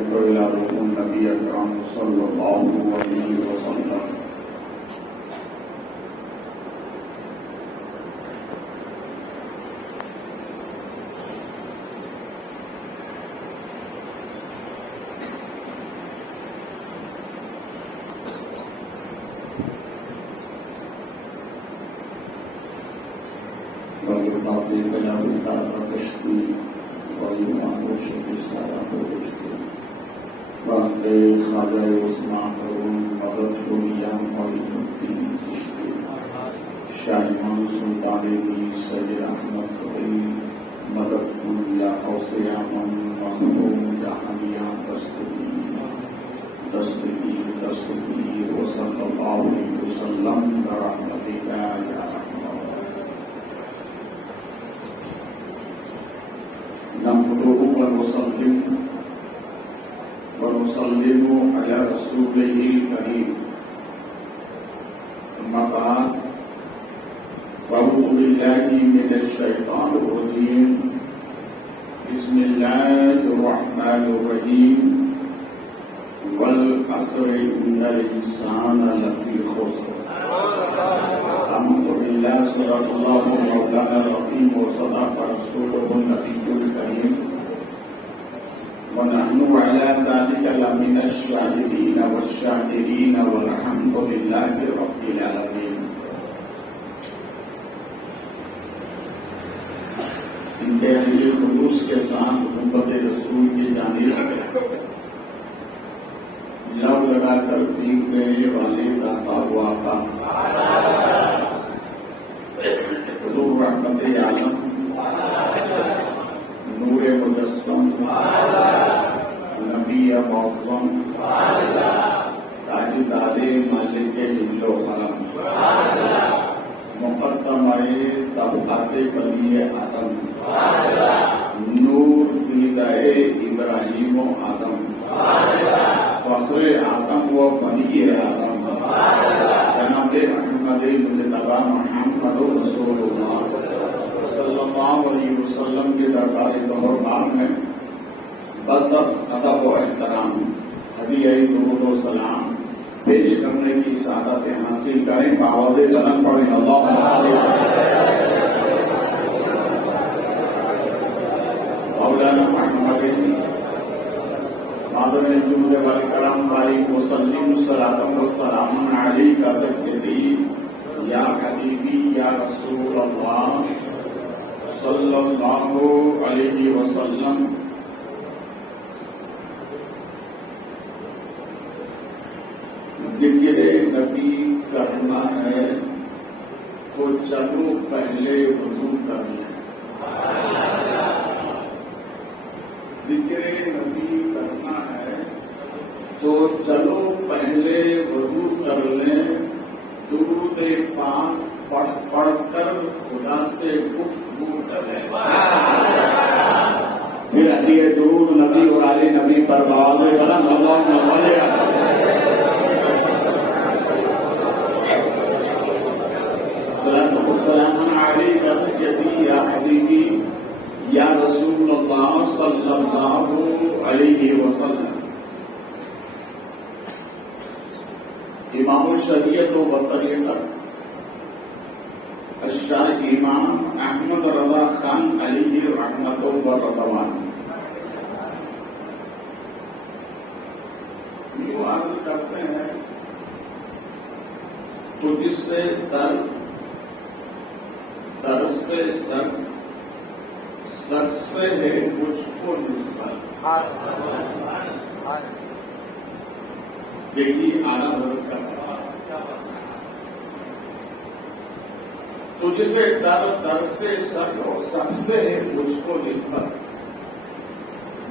النبی اکرم صلی اللہ علیہ وسلم ونسلم على رسوله الكريم أما بعد فأعوذ بالله من الشيطان الرجيم بسم الله الرحمن الرحيم والعصر إن الإنسان لفي خسر الحمد لله صدق الله مولانا العظيم وصدق رسوله النبي الكريم ونحن على ذلك لمن الشاهدين والشاكرين والحمد لله رب العالمين. انتہائی خلوص کے ساتھ محبت رسول کی جانب لب لگا کر بھیگ گئے والے داتا ہوا کا حضور رحمت عالم نور مجسم نبی معظم تاجدار مالک جل و کرم مقدمہ طبقات بنی آدم نور دیدہ ابراہیم و آدم فخر آدم و بنی آدم جناب احمد مجتبی محمد رسول اللہ صلی اللہ علیہ وسلم کے دربار بہربان میں بس ادب و احترام ہدیہ درود و سلام پیش کرنے کی سعادت حاصل کریں. بآواز بلند پڑھیں اللہم صل مولانا محمد معظم جود والکرم بارک وسلم صلاۃ و سلام علیک سیدی یا حبیبی یا رسول اللہ صلی اللہ علیہ وسلم. ذکر نبی کرنا ہے تو چلو پہلے وضو کر لیں. ذکر نبی کرنا ہے تو چلو پہلے وضو کر لیں. درود پاک پڑھ کر خدا سے گفتگو کریں. پھر ہدیہ درود نبی اور آل نبی پر بآواز بلند اللہم صل السلام علیک سیدی یا حبیبی یا رسول اللہ صلی اللہ علیہ وسلم. امام الشریعت و بطریقت الشیخ امام احمد رضا خان علیہ رحمت و رضوان یوں عرض کرتے ہیں تو جس سے درس سے سر سے ہے مجھ کو نسبت. دیکھیے اعلیٰ حضرت کا تو جسے در سے سر اور سر سے ہے مجھ کو نسبت.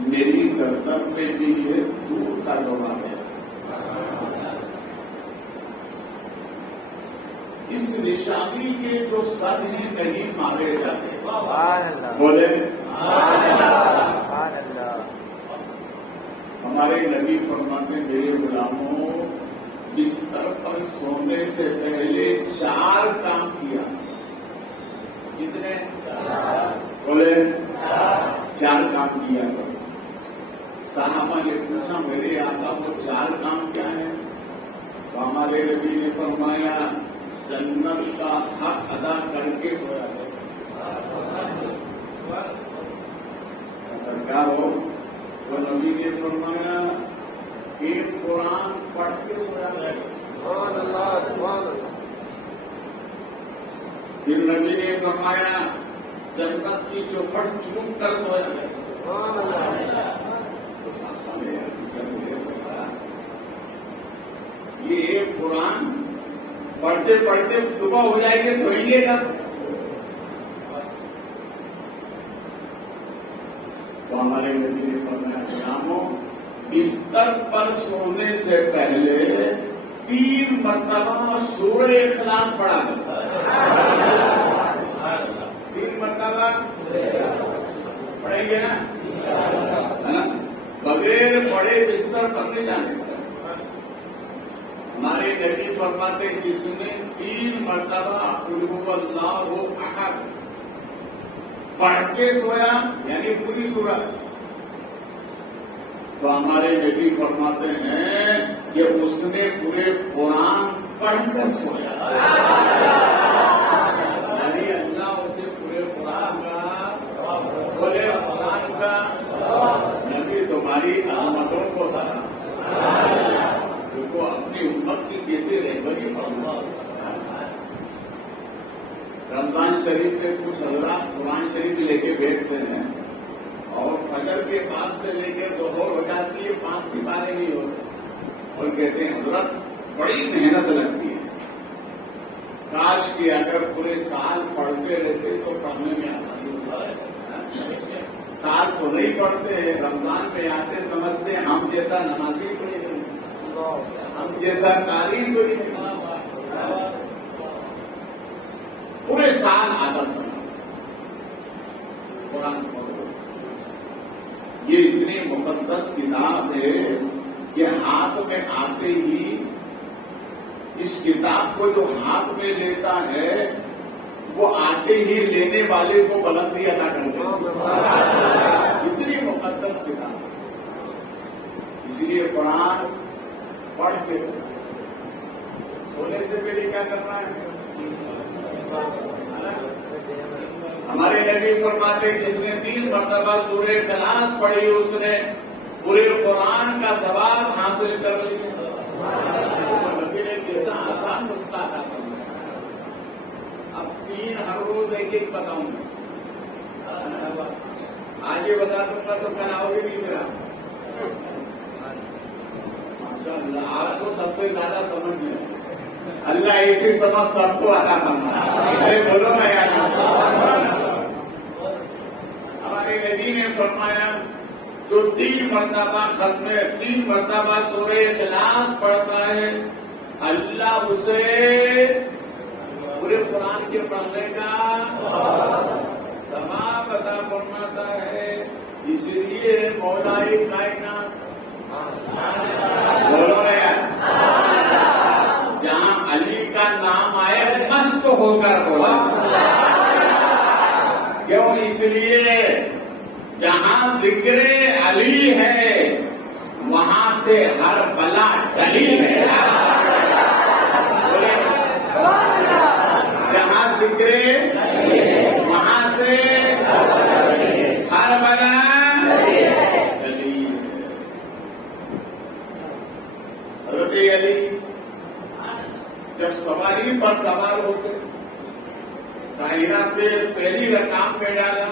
میری گردن میں بھی ہے دور کا لوڑا ہے. اس نشانی کے جو سر ہیں نہیں مارے جاتے. بولے ہمارے نبی فرماتے میرے غلاموں بستر پر سونے سے پہلے 4 کام کیا. کتنے؟ بولے 4 کام کیا. صحابہ نے پوچھا میرے آقا وہ 4 کام کیا ہے؟ تو ہمارے نبی نے فرمایا جنت کا حق ادا کر کے سویا ہے. سرکار ہو تو نبی نے فرمایا ایک قرآن پڑھ کے سویا ہے. پھر نبی نے فرمایا جنت کی چوکھٹ چوم کر سویا ہے. یہ ایک قرآن پڑھتے پڑھتے صبح ہو جائے گی سوئیں گے گا. تو ہمارے نبی نے فرمایا قیاموں بستر پر سونے سے پہلے 3 مرتبہ سورہ اخلاص پڑھا جاتا ہے. 3 مرتبہ پڑھیں گے نا, بغیر پڑھے بستر پر نہیں جانے. ہمارے نبی فرماتے جس نے 3 مرتبہ قل هو اللہ احد پڑھ کے سویا یعنی پوری سورت, تو ہمارے نبی فرماتے ہیں کہ اس نے پورے قرآن پڑھ کر سویا. یعنی اللہ اسے پورے قرآن کا پورے قرآن کا نبی تمہاری عظمتوں کو سنا کو اپنی امت کی کیسے رہبری پڑھنا. رمضان شریف میں کچھ حضرات قرآن شریف لے کے بیٹھتے ہیں اور فجر کے بعد سے لے کے ظہر ہو جاتی ہے 5 سپارے نہیں ہوتے اور کہتے ہیں حضرت بڑی محنت لگتی ہے, کاش کہ اگر پورے سال پڑھتے رہتے تو پڑھنے میں آسانی ہوتا ہے. سال تو نہیں پڑھتے, رمضان میں آتے سمجھتے ہم جیسا نمازی کوئی نہیں, ہم جیسا قاری کوئی نہیں. پورے سال عادت بنا قرآن پڑھو. یہ اتنی مقدس کتاب ہے کہ ہاتھ میں آتے ہی اس کتاب کو جو ہاتھ میں لیتا ہے وہ آتے ہی لینے والے کو بلندی عطا کرتے ہیں. اتنی مقدس کتاب, اسی لیے قرآن پڑھ کے سونے سے پہلے کیا کرنا ہے. ہمارے نبی فرماتے جس نے 3 مرتبہ سورہ اخلاص پڑھی اس نے پورے قرآن کا ثواب حاصل کر لیا. نبی نے کیسا آسان نسخہ تھا. اب 3 ہر روز ایک بتاؤں گا. آج یہ بتا دوں گا تو کل آؤ گے نہیں میرا. آپ کو سب سے زیادہ سمجھ میں اللہ ایسی سمجھ سب کو عطا کرنا. بولو نا یار. ہمارے نبی نے فرمایا جو 3 مرتبہ ختم 3 مرتبہ سورہ اخلاص پڑھتا ہے اللہ اسے پورے قرآن کے پڑھنے کا ثواب عطا فرماتا ہے. اس لیے مولا کائنات بولو نا یار, جہاں علی کا نام آئے مست ہو کر بولا. کیوں؟ اس لیے جہاں ذکر علی ہے وہاں سے ہر بلا ٹلی ہے. جہاں ذکر وہاں سے ہر بلا علی جب سواری پر سوار ہوتے طاہرہ پہ پہلی رکعت میں ڈالا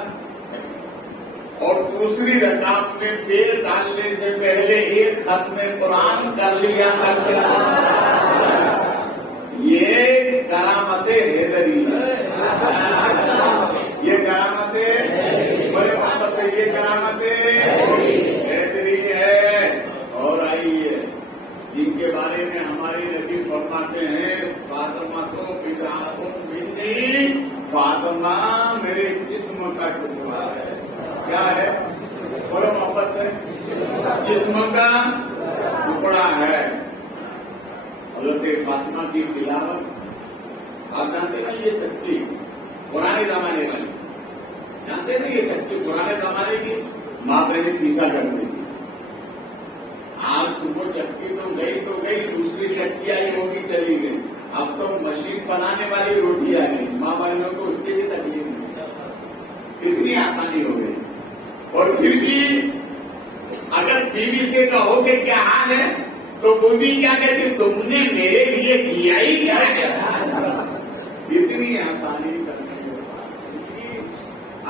اور دوسری رکعت میں پیر ڈالنے سے پہلے ایک ختم قرآن کر لیا کرتے. یہ کرامت حیدری ہے. یہ کرامت بڑے محبت سے یہ کرامت حیدری ہے. اور آئیے جن کے بارے میں ہمارے نبی فرماتے ہیں فاطمہ تو بدعۃ منی, فاطمہ میرے جسم کا ٹکڑا ہے. کیا ہے؟ بڑے محبت سے جسم کا ٹکڑا ہے. حضرت فاطمہ کی تلاوت آپ جانتے نا, یہ چٹی پرانے زمانے والی جانتے نا, یہ چٹی پرانے زمانے کی ماں بہنیں پیسا کرتی تھی. وہ چکی تو گئی دوسری چکی آئی وہ بھی چلی گئی. اب تو مشین بنانے والی روٹی آ گئی. ماں بہنوں کو اس کی بھی تکلیف نہیں. کتنی آسانی ہو گئی. اور پھر بھی اگر بیوی سے کہو کہ کیا حال ہے تو بیوی کیا کہتی تم نے میرے لیے کیا ہی کیا ہے. اتنی آسانی کرنے کے بعد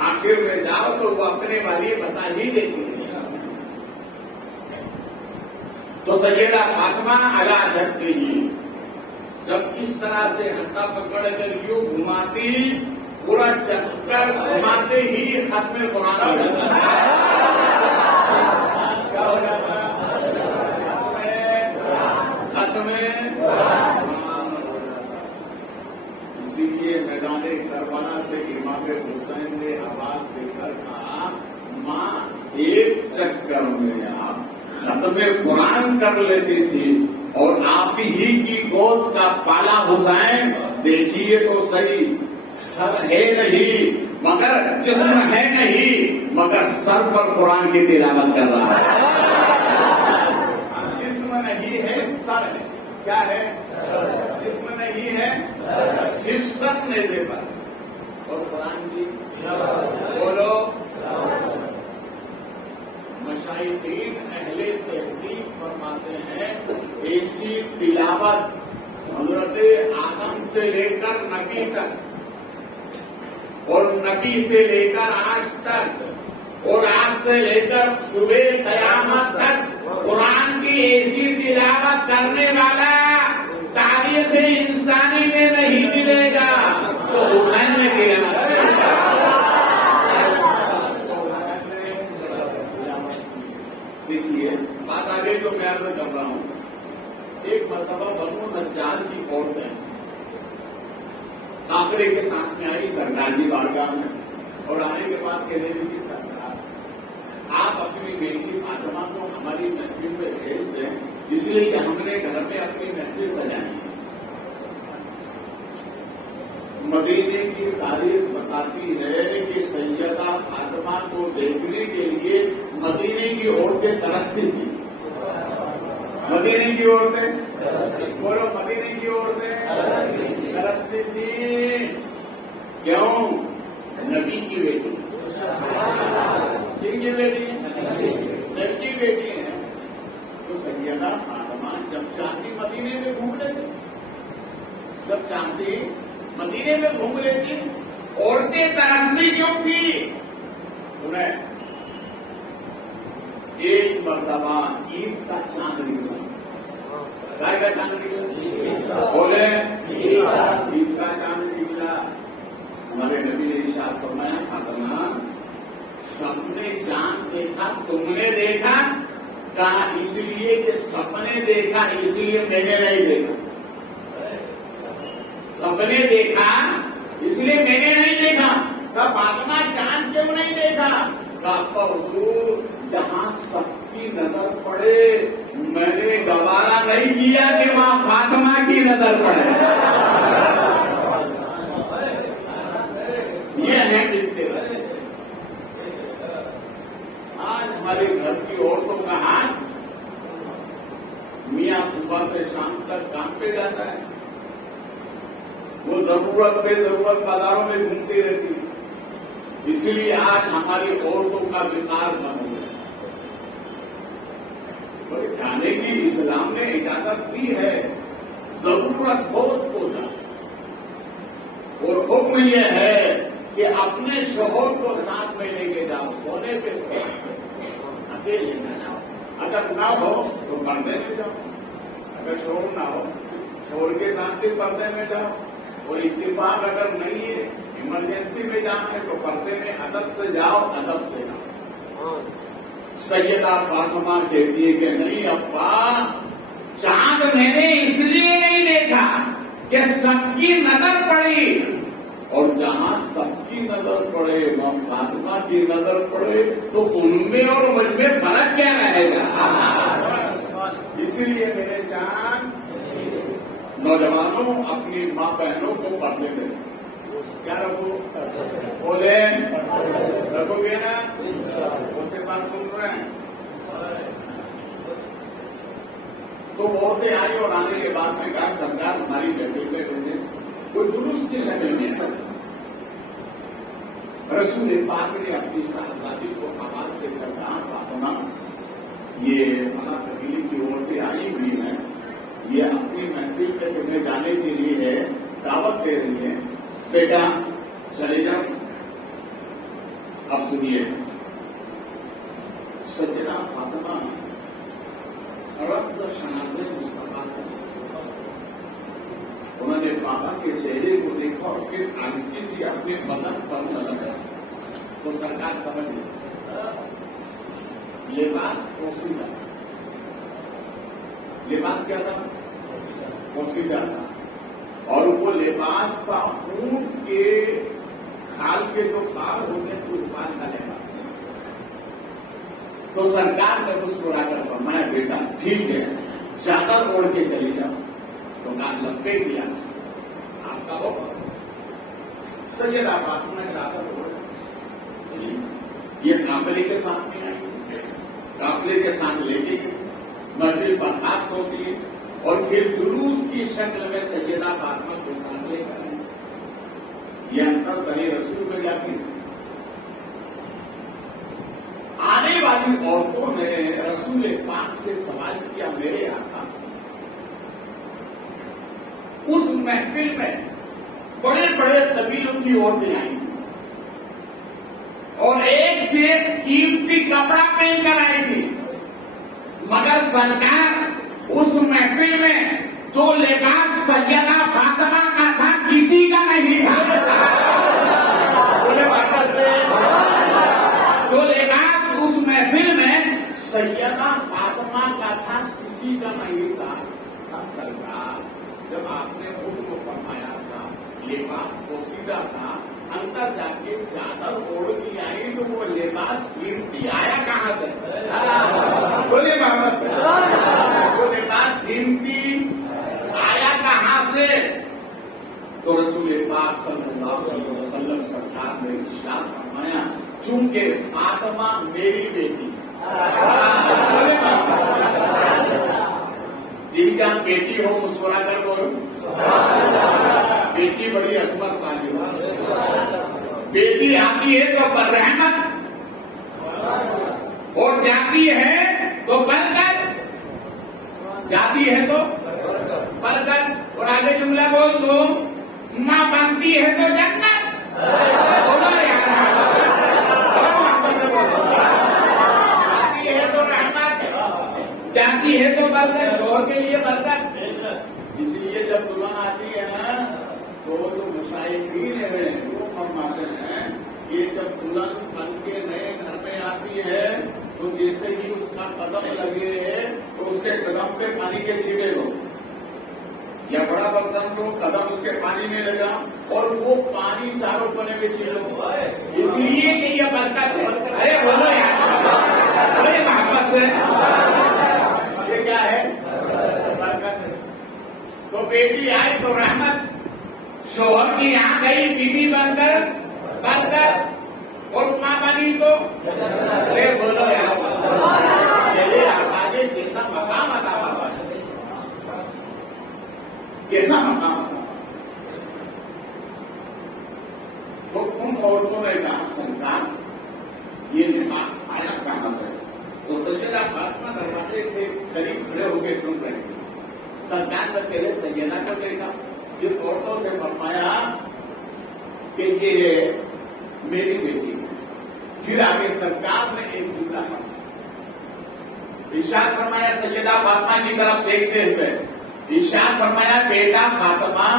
آخر میں جاؤ تو وہ اپنے والی بتا ہی دیتی ہے. تو سیدہ فاطمہ علیہ السلام جب اس طرح سے ہتھا پکڑ کر یوں گھماتی پورا چکر گھماتے ہی ختم قرآن ہو جاتا ہے. ختم اسی لیے میدان کربلا سے امام حسین نے آواز دے کر کہا ماں ایک چکر میں آپ ختم قرآن کر لیتی تھی اور آپ ہی کی گود کا پالا حسین دیکھیے تو صحیح سر ہے نہیں مگر جسم ہے نہیں مگر سر پر قرآن کی تلاوت کر رہا ہے. جسم نہیں ہے سر ہے. کیا ہے؟ جسم نہیں ہے صرف سر نیزے پر اور قرآن کی بولو. مشائخین اہل تحقیق فرماتے ہیں ایسی تلاوت حضرت آدم سے لے کر نبی تک اور نبی سے لے کر آج تک اور آج سے لے کر صبح قیامت تک قرآن کی ایسی تلاوت کرنے والا تاریخ انسانی میں نہیں ملے گا. تو حسین نے تلاوت دیکھیے بات آگے جو میں عرض کر رہا ہوں. ایک مرتبہ بنو نجار کی عورتیں آخرے کے ساتھ میں آئی سرکار کی بارگاہ میں اور آنے کے بعد کہنے لگی سرکار آپ اپنی بیٹی فاطمہ کو ہماری محفل میں بھیج دیں اس لیے کہ ہم نے گھر میں اپنی محفل سجائی. مدینے کی تاریخ بتاتی ہے کہ سیدہ فاطمہ کو دیکھنے کے لیے مدینے کی عورتیں ترستی تھیں. مدینے کی عورتیں بولو مدینے کی عورتیں ترستی تھیں. کیوں؟ نبی کی بیٹی. کن کی بیٹی ہے؟ نبی کی بیٹی ہے. تو سیدہ فاطمہ جب چاہتی مدینے میں گھوم لیتی جب چاہتی مدینے میں گھوم لیتی عورتیں ترستی کیوں تھی؟ انہیں ایک مرتبہ عید کا چاند نکلا. گائے کا چاند نکلا بولے عید کا چاند نکلا. ہمارے نبی نے ارشاد فرمایا فاطمہ سب نے چاند دیکھا تم نے دیکھا کہا اس لیے کہ سب نے دیکھا اس لیے میں نے نہیں دیکھا. سب نے دیکھا اس لیے میں نے نہیں دیکھا. کہا فاطمہ چاند کیوں نہیں دیکھا؟ کہا حضور جہاں سب کی نظر پڑے میں نے گوارا نہیں کیا کہ وہاں فاطمہ کی نظر پڑے. یہ ہے آج ہمارے گھر کی عورتوں کا ہاتھ میاں صبح سے شام تک کام پہ جاتا ہے. وہ ضرورت بے ضرورت بازاروں میں گھومتی رہتی ہے. اسی لیے آج ہماری عورتوں کا وقار بن ہو گیا. کھانے کی اسلام نے اجازت دی ہے ضرورت بہت ہو جائے اور حکم یہ ہے کہ اپنے شوہر کو ساتھ میں لے کے جاؤ. سونے پہ اکیلے نہ جاؤ. اگر نہ ہو تو پردے میں جاؤ. اگر شوہر نہ ہو شوہر کے ساتھ بھی پردے میں جاؤ. اور اتفاق اگر نہیں ہے ایمرجنسی میں جانا ہے تو پردے میں ادب سے جاؤ ادب سے جاؤ. سیدہ فاطمہ کہتی ہے کہ نہیں ابا چاند میں نے اس لیے نہیں دیکھا کہ سب کی نظر پڑی اور جہاں سب کی نظر پڑے وہاں فاطمہ کی نظر پڑے تو ان میں اور مجھ میں فرق کیا رہے گا. اسی لیے میرے چاند نوجوانوں اپنی ماں بہنوں کو پڑھنے دیں. کیا رکھو بولے رکھو گے نا؟ ان سے بات سن رہے ہیں. تو عورتیں آئی اور آنے کے بعد میں کہا سرکار ہماری محفل میں بھیجے کوئی جلوس کی شکل میں ہے. رسول پاک نے اپنی صاحبزادی کو آواز دے کر کہا فاطمہ یہ فلاں قبیلے کی عورتیں آئی ہوئی ہیں, یہ اپنی محفل پہ تمہیں جانے کے لیے ہے دعوت دے رہی ہے, بیٹا چلے جاؤ. اب سنیے سیدہ فاطمہ شناخت مصطفیٰ انہوں نے بابا کے چہرے کو دیکھا اور پھر ہلکی سی اپنے بدن پر لگا تو سرکار سمجھ گئی لباس پوشیدہ, لباس کیا تھا؟ پوشیدہ تھا. اور وہ لباس کا اونٹ کے کھال کے جو خال ہوتے ہیں اس بات کا لباس. تو سرکار نے مسکرا کر فرمایا بیٹا ٹھیک ہے چادر اوڑھ کے چلی جاؤ. تو کہا لبے کیا آپ کا وہ سیدہ فاطمہ چادر اوڑھ یہ قافلے کے ساتھ میں آئی, قافلے کے ساتھ لے کے محفل برخاست ہوتی ہے اور پھر جلوس کی شکل میں سیدہ فاطمہ کو ساتھ لے کر یہ انتر بڑے رسول میں جاتی ہے. آنے والی عورتوں نے رسول پاک سے سوال کیا میرے آقا اس محفل میں بڑے بڑے قبیلوں کی عورتیں آئی اور ایک سے قیمتی کپڑا پہن کر آئی تھی, مگر سرکار اس محفل میں جو لباس سیدہ فاطمہ کا تھا کسی کا نہیں تھا. جو لباس اس محفل میں سیدہ فاطمہ کا تھا کسی کا نہیں تھا. سرکار جب آپ نے حکم فرمایا تھا لباس پوشیدہ تھا, اندر جا کے چادر اوڑھ کے آئی تو وہ لباس قیمتی آیا کہاں سے؟ بولے بابا سے وہ لباس قیمتی آیا کہاں سے؟ تو رسول پاک صلی اللہ علیہ وسلم سرکار نے ارشاد فرمایا چونکہ فاطمہ میری بیٹی جن کا بیٹی ہو مسکرا کر بولو بیٹی بڑی عصمت والی ہو. بیٹی آتی ہے تو برحمت اور جاتی ہے تو برکت, جاتی ہے تو برکت. اور آگے جملہ بول دو ماں بنتی ہے تو جنت. بولو یار واپس سے بولو. آتی ہے تو رحمت, جاتی ہے تو برکت, شوہر کے لیے برکت. اس لیے جب دلہن آتی ہے نا تو جو مشائقین ہیں وہ فرماتے ہیں کہ جب دلہن بن کے نئے گھر میں آتی ہے تو جیسے ہی اس کا قدم لگے تو اس کے قدم پہ پانی کے چھینٹے لو یا بڑا برتن لو, قدم اس کے پانی میں لگا اور وہ پانی چاروں کونے میں چھینٹ لو. اس لیے کہ یہ برکت ہے. ارے بولو یار ارے محبت سے یہ کیا ہے؟ برکت ہے. تو بیٹی آئی تو رحمت, شوہر کی یہاں گئی بیوی بن کر برکت, اور ماں بنی تو ارے بولو یار میرے آقا نے کیسا مقام عطا فرمایا, کیسا مقام عطا. تو ان عورتوں نے کہا سرکار یہ لباس آیا کہاں سے؟ تو سیدہ فاطمہ دروازے کے قریب کھڑے ہو کے سن رہے ہیں. سرکار نے پہلے سیدہ کو دیکھا پھر عورتوں سے فرمایا کہ یہ میری بیٹی ہے. پھر آگے سرکار نے ایک جملہ ارشاد فرمایا سیدہ فاطمہ کی طرف دیکھتے ہوئے ارشاد فرمایا بیٹا فاطمہ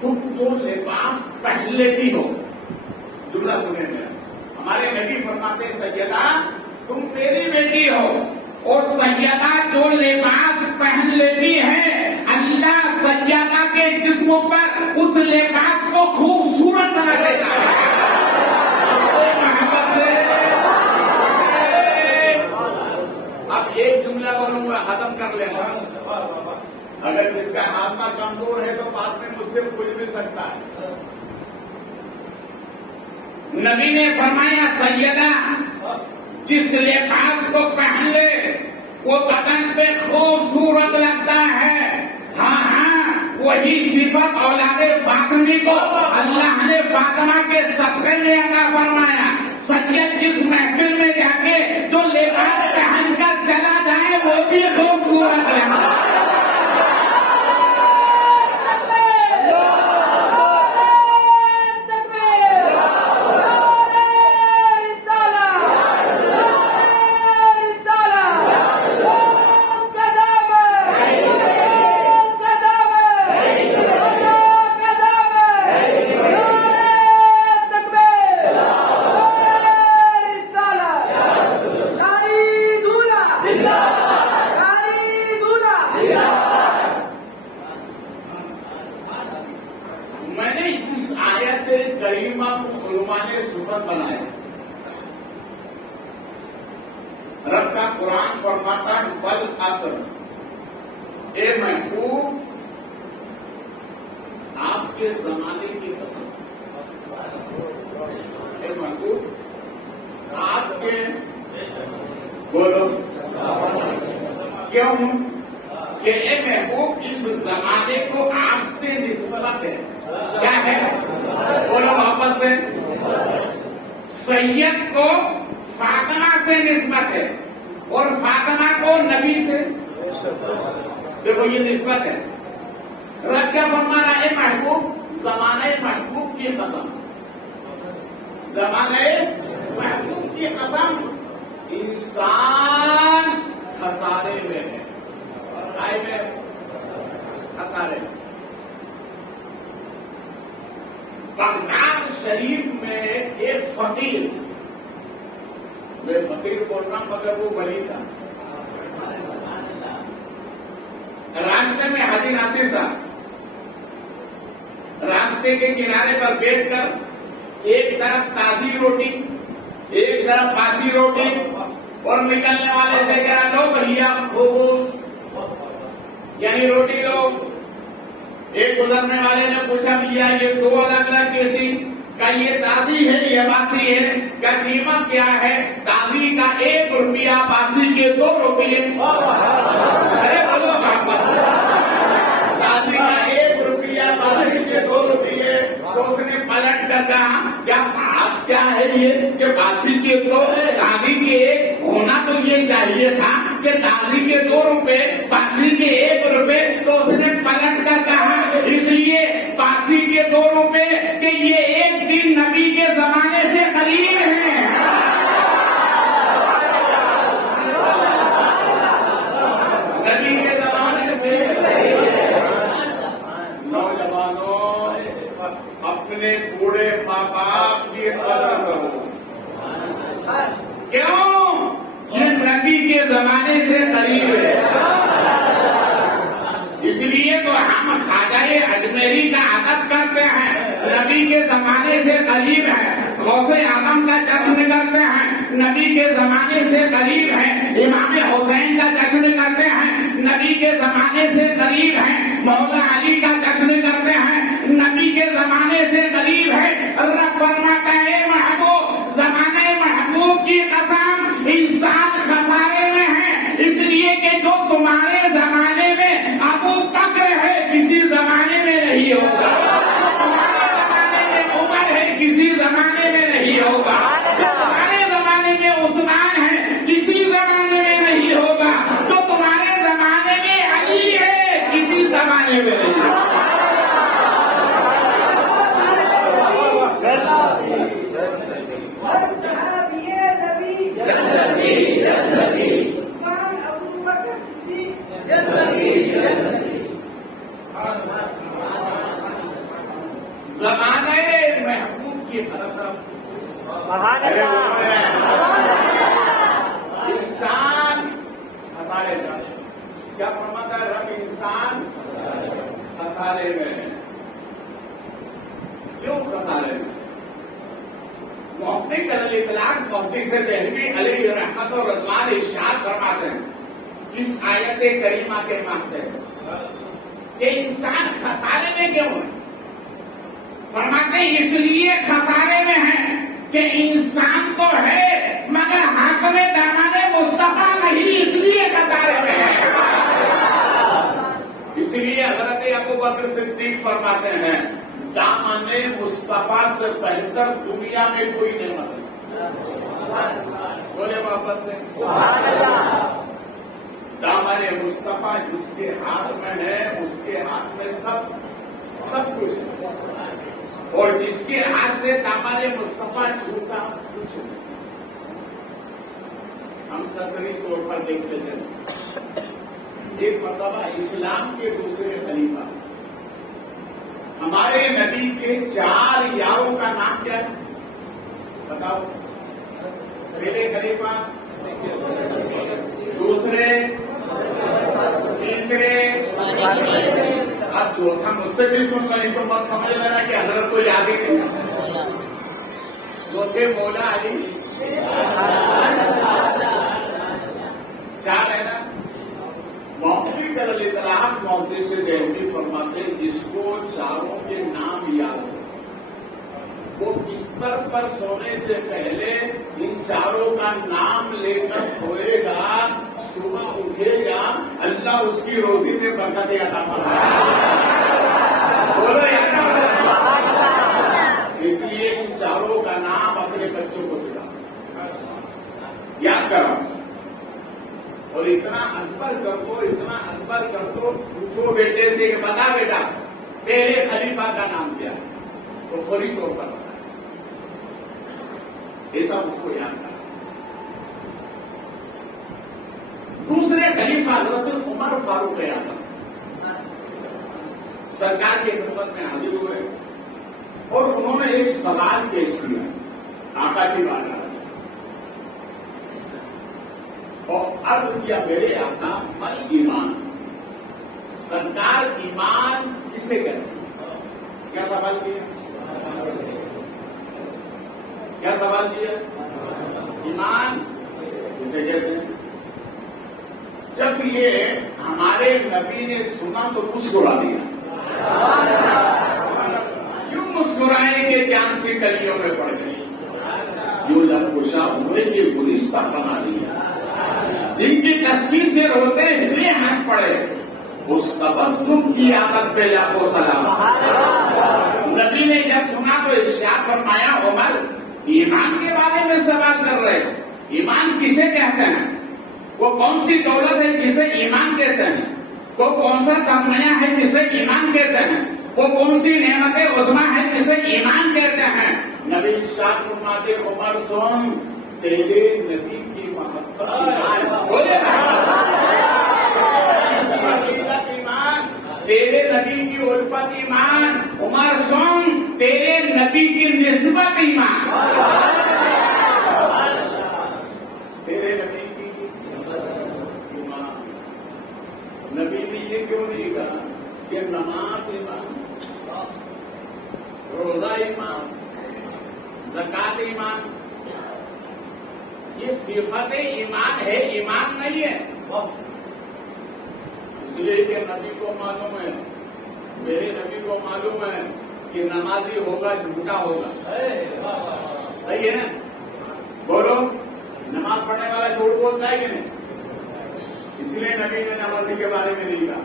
تم جو لباس پہن لیتی ہو, جملہ سنے میں ہمارے نبی فرماتے سیدہ تم میری بیٹی ہو اور سیدہ جو لباس پہن لیتی ہے اللہ سیدہ کے جسم پر اس لباس کو خوبصورت بنا دیتا ہے. محبت سے اب ایک جملہ بولوں گا ختم کر لینا. اگر جس کا ہاتھ کمزور ہے تو بعد میں مجھ سے پوچھ بھی سکتا ہے. نبی نے فرمایا سیدہ جس لباس کو پہن لے وہ بدن پہ خوبصورت لگتا ہے. ہاں وہی صفت اولاد فاطمی کو اللہ نے فاطمہ کے صدقے میں عطا فرمایا. سید جس محفل میں جا کے جو لباس پہن کر چلا جائے وہ بھی خوبصورت رہتا ہے. رب کا قرآن فرماتا ہے والعصر، اے محبوب آپ کے زمانے کی قسم، اے محبوب آپ کے بولو کیوں کہ اے محبوب اس زمانے کو آپ سے نسبت ہے. کیا ہے؟ بولو واپس سے. سید کو فاطمہ سے نسبت ہے اور فاطمہ کو نبی سے. دیکھو یہ نسبت ہے. رب کیا فرما رہا ہے؟ محبوب زمانہ محبوب کی قسم، زمانہ محبوب کی قسم انسان خسارے میں ہے. خسارے میں. بغداد شریف میں ایک فقیر، میں فقیر بولنا مگر وہ ولی تھا، راستے میں حاجی ناصر تھا. راستے کے کنارے پر بیٹھ کر ایک طرف تازی روٹی ایک طرف باسی روٹی اور نکلنے والے سے کہا لو بھیا خبوز یعنی روٹی لو. ایک گزرنے والے نے پوچھا بھیا یہ دو الگ الگ کیسی؟ کہ یہ تازی ہے یہ باسی ہے. کا قیمت کیا ہے؟ تازی کا 1 روپیہ، باسی کے 2 روپیے. ارے بولو واپس. تازی کا 1 روپیہ، باسی کے 2 روپیے. تو اس نے پلٹ کر کہا کیا بات کیا ہے یہ کہ باسی کے 2 تازی کے 1 ہونا تو یہ چاہیے تھا کہ تازی کے 2 روپے باسی کے 1 روپے. تو اس نے پلٹ کر کہا اس لیے باسی کے 2 روپے کہ یہ ایک دن نبی کے زمانے سے قریب ہیں. نبی کے زمانے سے. نوجوانوں اپنے بوڑھے ماں باپ کی قدر کرو. کیوں؟ یہ نبی کے زمانے سے قریب ہے. اس لیے تو ہم خواجہ اجمیری کا ادب کرتے ہیں، نبی کے زمانے سے قریب ہے. غوث اعظم کا جشن کرتے ہیں، نبی کے زمانے سے قریب ہے. امام حسین کا جشن کرتے ہیں، نبی کے زمانے سے قریب ہے. مولا علی کا جشن کرتے ہیں، نبی کے زمانے سے قریب ہے. رب فرماتا ہے محبوب زمانے محبوب کی قسم انسان خسارے میں ہے. اس لیے کہ جو تمہارے زمانے میں ابو بکر ہے کسی زمانے میں نہیں ہوگا، تمہارے زمانے میں عمر ہے کسی زمانے میں نہیں ہوگا، تمہارے زمانے میں عثمان ہے کسی زمانے میں نہیں ہوگا، تو تمہارے زمانے میں علی ہے کسی زمانے میں نہیں ہوگا. زمانہ محبوب کی قسم انسان خسارے میں. کیا فرماتا ہے رب؟ انسان خسارے میں ہے. کیوں خسارے میں؟ محقق الاطلاق محدث دہلوی علیہ رحمت و رضوان ارشاد فرماتے ہیں اس آیت کریمہ کے ماتحت کہ انسان خسارے میں کیوں ہے؟ فرماتے ہیں اس لیے خسارے میں ہے کہ انسان تو ہے مگر حاکم داماد مصطفیٰ نہیں، اس لیے خسارے بکر صدیق فرماتے ہیں دامن مصطفیٰ سے بہتر دنیا میں کوئی نعمت نہیں. بولے واپس سے دامن مصطفیٰ جس کے ہاتھ میں ہے اس کے ہاتھ میں سب کچھ ہے، اور جس کے ہاتھ سے دامن مصطفیٰ چھوٹا کچھ نہیں. ہم سسری طور پر دیکھتے ہیں ایک مرتبہ اسلام کے دوسرے خلیفہ ہمارے نبی کے 4 یاروں کا نام کیا ہے بتاؤ؟ پہلے خلیفہ، دوسرے، تیسرے، اب چوتھا مجھ سے بھی سن نہیں تو بس سمجھ لینا کہ حضرت کو یاد ہی نہیں. چوتھے مولا علی، 4 ہے نا. مفتی کا اطلاعات مفتی سے دہلی فرماتے جس کو 4 کے نام یاد ہو وہ بستر پر سونے سے پہلے ان 4 کا نام لے کر سوئے گا، صبح اٹھے گا اللہ اس کی روزی میں برکت عطا فرمائے. بولو اس لیے ان 4 کا نام اپنے بچوں کو سکھا، یاد کرو، اور اتنا ازبر کر دو پوچھو بیٹے سے کہ بتا بیٹا پہلے خلیفہ کا نام کیا ہے تو فوری طور پر بتا، ایسا اس کو یاد کرا. دوسرے خلیفہ حضرت عمر فاروق اعظم سرکار کی خدمت میں حاضر ہوئے اور انہوں نے ایک سوال پیش کیا آقا کی بارگاہ اور عرض کیا میرے آقا من ایمان، سرکار ایمان کسے کہتے ہیں؟ کیا سوال کیا؟ ایمان کسے کہتے ہیں؟ جب یہ ہمارے نبی نے سنا تو مسکرا دیا. کیوں مسکرائے کہ چاند کی کلیوں میں پڑ گئی، یوں لب کشا ہوئے کہ گلستہ بنا دیا، جن کی تصویر سے روتے ہوئے ہنس پڑے اس تبسم کی عادت پہ لاکھوں سلام. نبی نے جب سنا تو ارشاد فرمایا عمر ایمان کے بارے میں سوال کر رہے، ایمان کسے کہتے ہیں؟ وہ کون سی دولت ہے جسے ایمان کہتے ہیں؟ وہ کون سا سرمایہ ہے جسے ایمان کہتے ہیں؟ وہ کون سی نعمت عظمیٰ ہے جسے ایمان کہتے ہیں؟ نبی ارشاد فرماتے عمر سن تیرے نبی کی محبت ایمان، تیرے نبی کی الفت ایمان. عمر سن تیرے نبی کی نسبت ایمان، تیرے نبی کی ایمان. نبی نے یہ کیوں نہیں کہا کہ نماز ایمان، روزہ ایمان، زکات ایمان؟ یہ صفت ایمان ہے، ایمان نہیں ہے. اس لیے کہ نبی کو معلوم ہے، میرے نبی کو معلوم ہے کہ نمازی ہوگا جھوٹا ہوگا. صحیح ہے نا؟ بولو نماز پڑھنے والا جھوٹ بولتا ہے کہ نہیں؟ اس لیے نبی نے نمازی کے بارے میں نہیں کہا.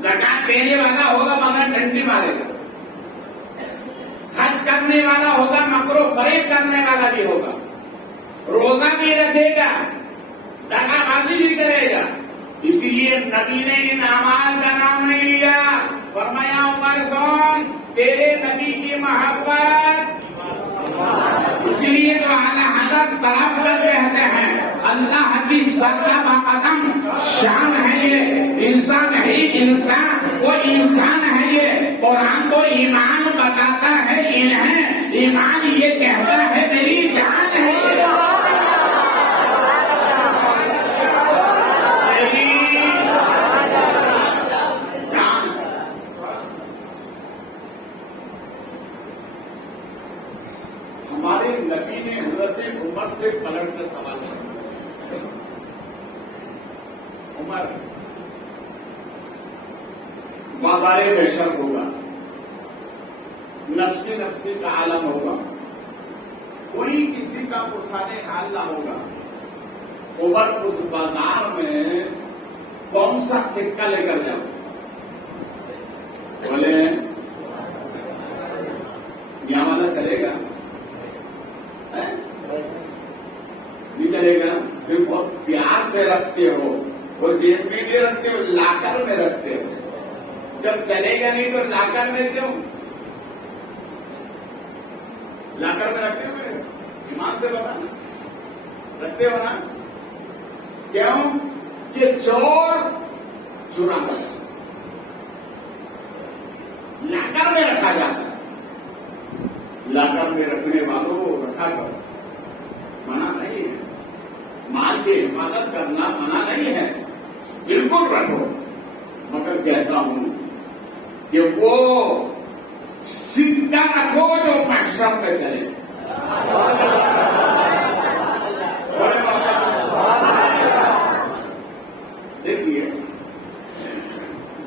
زکات دینے والا ہوگا مگر ڈنڈی مارے گا، حج کرنے والا ہوگا مکر و فریب کرنے والا بھی ہوگا، روزہ بھی رکھے گا، دغا بازی بھی کرے گا. اسی لیے نبی نے ان اعمال کا نام نہیں لیا. فرمایا عمر سن تیرے نبی کی محبت. اسی لیے تو اعلیٰ حضرت طلب کر رہتے ہیں اللہ کی سردا قدم شان ہے یہ، انسان ہے انسان، وہ انسان ہے یہ. قرآن تو ایمان بتاتا ہے انہیں، ایمان یہ کہتا ہے میری جان ہے یہ. ہمارے نبی نے حضرت عمر سے پلٹ کر سوال کیا عمر بازار بشر ہوگا، نفسی نفسی کا عالم ہوگا، کوئی کسی کا پرسانے حال نہ ہوگا. عمر اس بازار میں کون سا سکہ لے کر جاؤ؟ رکھتے ہو وہ جیب میں بھی رکھتے ہو, لاکر میں رکھتے ہو. جب چلے گا نہیں تو لاکر میں کیوں؟ لاکر میں رکھتے ہو میرے ایمان سے بتا نا, رکھتے ہو نا. کیوں کہ چور چرا کر لاکر میں رکھا جاتا ہے. لاکر میں رکھنے والوں کو رکھا کر منع نہیں ہے, مال کی حفاظت کرنا منع نہیں ہے, بالکل رکھو. مگر کہتا ہوں کہ وہ سکہ رکھو جو محشر میں چلے. دیکھیے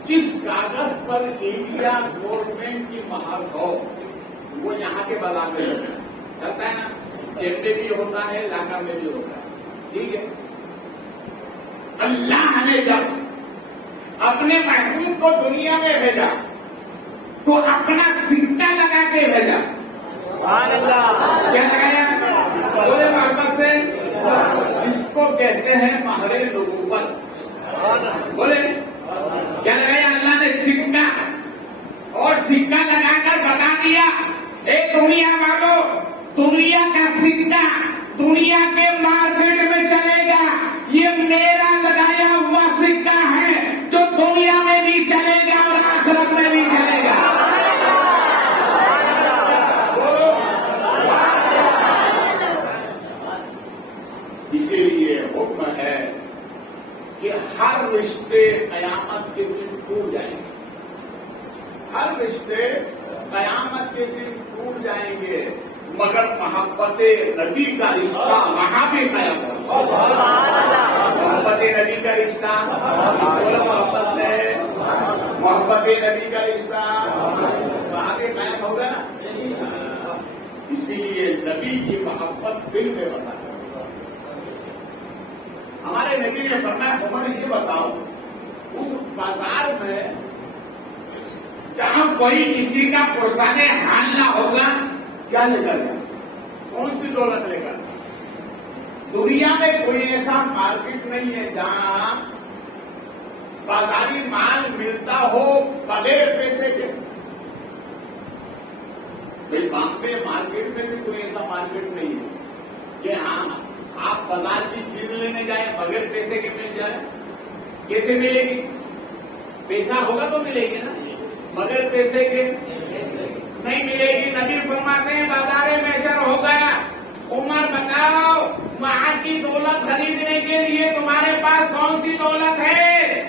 جس کاغذ پر انڈیا گورنمنٹ کی مہر ہو وہ یہاں کے بازار میں چلتا ہے نا, جیب میں بھی ہوتا ہے لاکر میں بھی ہوتا ہے. ٹھیک ہے, اللہ نے جب اپنے محبوب کو دنیا میں بھیجا تو اپنا سکہ لگا کے بھیجا. کیا لگایا؟ بولے محبت سے, جس کو کہتے ہیں مہر نبوت. بولے کیا لگایا اللہ نے؟ سکہ. اور سکہ لگا کر بتا دیا اے دنیا والوں, دنیا کا سکہ دنیا کے مارکیٹ میں چلے گا, یہ میرا لگایا ہوا سکہ ہے جو دنیا میں بھی چلے گا اور آخرت میں بھی چلے گا. اسی لیے حکم ہے کہ ہر رشتے قیامت کے دن ٹوٹ جائیں گے. ہر رشتے قیامت کے دن ٹوٹ جائیں گے, مگر محبت نبی کا رشتہ وہاں بھی قائم ہوگا. محبت نبی کا رشتہ, محبت سے محبت نبی کا رشتہ وہاں بھی قائم ہوگا نا. اسی لیے نبی کی محبت دل میں بسا. ہمارے نبی نے فرمایا عمر یہ بتاؤ اس بازار میں جہاں کوئی کسی کا پرسانے حال نہ ہوگا کیا لے کر جائے؟ کون سی دولت لے کر؟ دنیا میں کوئی ایسا مارکیٹ نہیں ہے جہاں بازاری مال ملتا ہو بغیر پیسے کے. بھائی بامبے مارکیٹ میں بھی کوئی ایسا مارکیٹ نہیں ہے کہ ہاں آپ بازار کی چیز لینے جائیں بغیر پیسے کے مل جائے. کیسے ملے گی؟ پیسہ ہوگا تو ملے گی نا, مگر پیسے کے نہیں ملے گی. نبی فرماتے ہیں بازار محشر ہو گیا, عمر بتاؤ وہاں کی دولت خریدنے کے لیے تمہارے پاس کون سی دولت ہے؟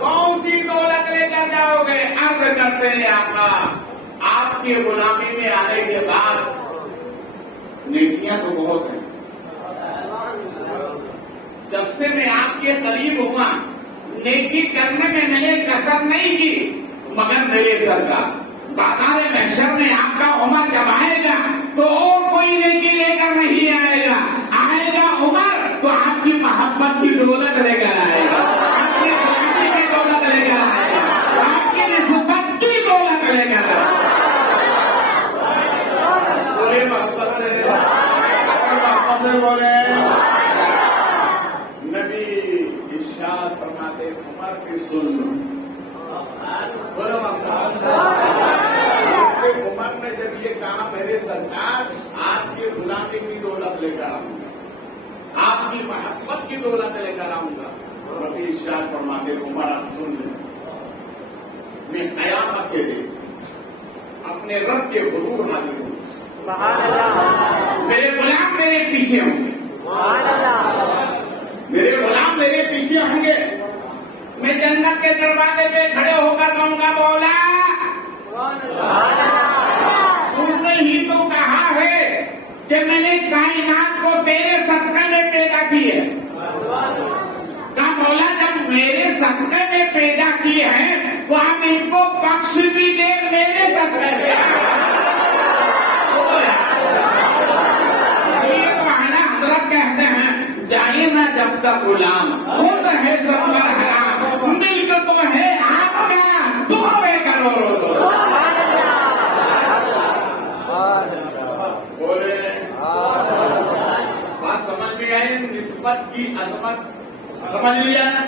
کون سی دولت لے کر جاؤ گے؟ عرض کرتے ہیں آقا آپ کی غلامی میں آنے کے بعد نیکیاں تو بہت ہیں. جب سے میں آپ کے قریب ہوا نیکی کرنے میں میں نے کسر نہیں کی, مگر میرے سرکار بازار محشر میں آپ کا عمر جب آئے گا تو اور کوئی نیکی لے کر نہیں آئے گا. آئے گا عمر تو آپ کی محبت کی دولت لے کر آئے گا, آپ کی غلامی کی دولت لے کر آئے گا, آپ کی نسبت کی دولت لے کر آئے گا. بولے محبت سے بولے. نبی ارشاد فرماتے عمر پھر سن لو. بولو عمر نے جب یہ کہا میرے سرکار آپ کی غلامی کی دولت لے کر آؤں گا, آپ کی محبت کی دولت لے کر آؤں گا. نبی ارشاد فرماتے عمر آپ سن لیں, میں قیامت کے دن اپنے رب کے حضور حاضر ہوں. میرے غلام میرے پیچھے ہوں گے, میرے غلام میرے پیچھے ہوں گے. میں جنت کے دروازے پہ کھڑے ہو کر کہوں گا مولا تم نے ہی تو کہا ہے کہ میں نے کائنات کو تیرے صدقے میں پیدا کی ہے. کہا مولا جب میرے صدقے میں پیدا کیے ہیں تو آپ ان کو بخش بھی دے میرے صدقے میں. حضرت کہتے ہیں جائے نا جب تک غلام خود ہے سب پر حرام, ملک تو ہے آپ کا تم پہ کروڑوں دو. بولے بات سمجھ بھی آئے. نسبت کی عظمت سمجھ لیا نا.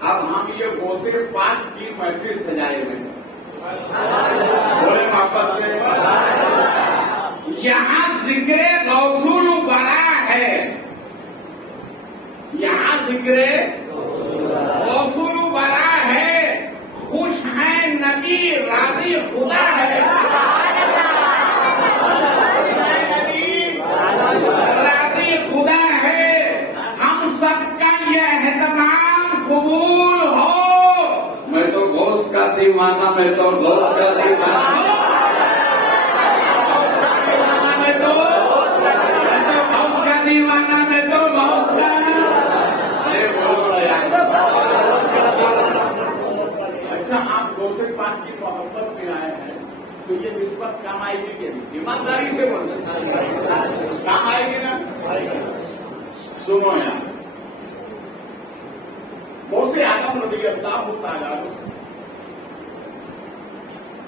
اب ہم یہ غوث پاک کی محفل سجائے ہوئے بولے واپس سے. یہاں ذکر غوث الورا ہے, یہاں ذکر غوث الورا ہے. خوش ہے نبی راضی خدا ہے, راضی خدا ہے. ہم سب کا یہ اہتمام قبول ہو. میں تو غوث کا دیوانہ, میں تو غوث کا دیوانہ, میں تو غوث کا دیوانہ, میں تو غوث کا. ارے بولو یار. اچھا, آپ غوث پاک کی محبت میں آئے ہیں تو یہ نسبت کام آئے گی کہ نہیں؟ ایمانداری سے بولو, کام آئے گی نا. سنو یار, غوث اعظم رضی اللہ تعالیٰ